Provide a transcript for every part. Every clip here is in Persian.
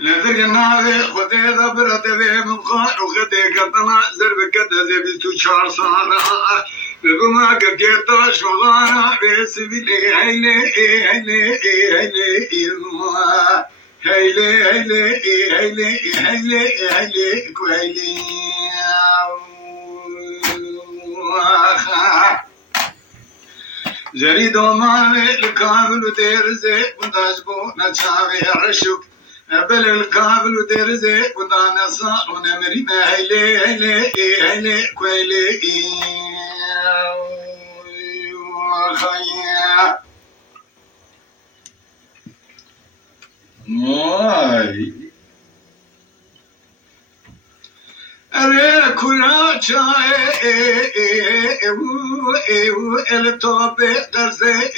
لذر يناوي خدي دبرت ذي من خار وخدي قطنا زرب كده زي بيتو شار صارا بقوما قديتا شغانا بسبيلي هيلي هيلي هيلي هيلي هيلي هيلي هيلي هيلي كويلي جريدو مامي الكامل وديرزي وداشبو نتشاوي عشوك بل الكامل وديرزي ودانا صار ونمرينا هيلي هيلي هيلي كويلي خيا ماي أري كنا شاي التوبة درسي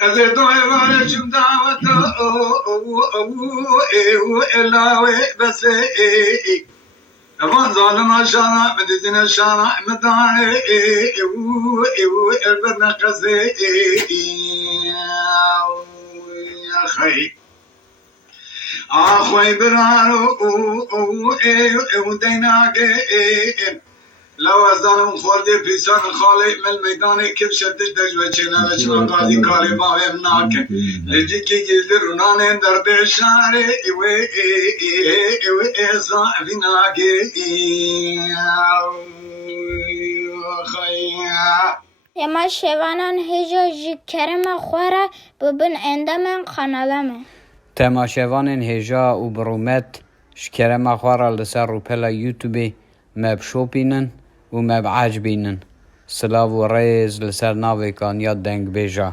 أزي دوي جم دعوة إلاوي بس أفان ظالم شانا مدزنا شانا مداني البرنا قزي يا خي آخوي برانو ديناك لو أزدانم خوردي بيسان خالي من الميدان كيف شدش دجوة چنا لچنا قاضي كالي باوي مناك لجي كي جزر رونان درد شاري إوي إيسا فيناك اما شوانان هجا جی کرم خوره ببن اندامن قنالمه تماشاوان هجا و برومت شکرم خواره لسر رو پلا یوتیوبی مب شوپینن و مب عجبینن سلاو و ریز لسر ناوی کان یاد دنگ بیجا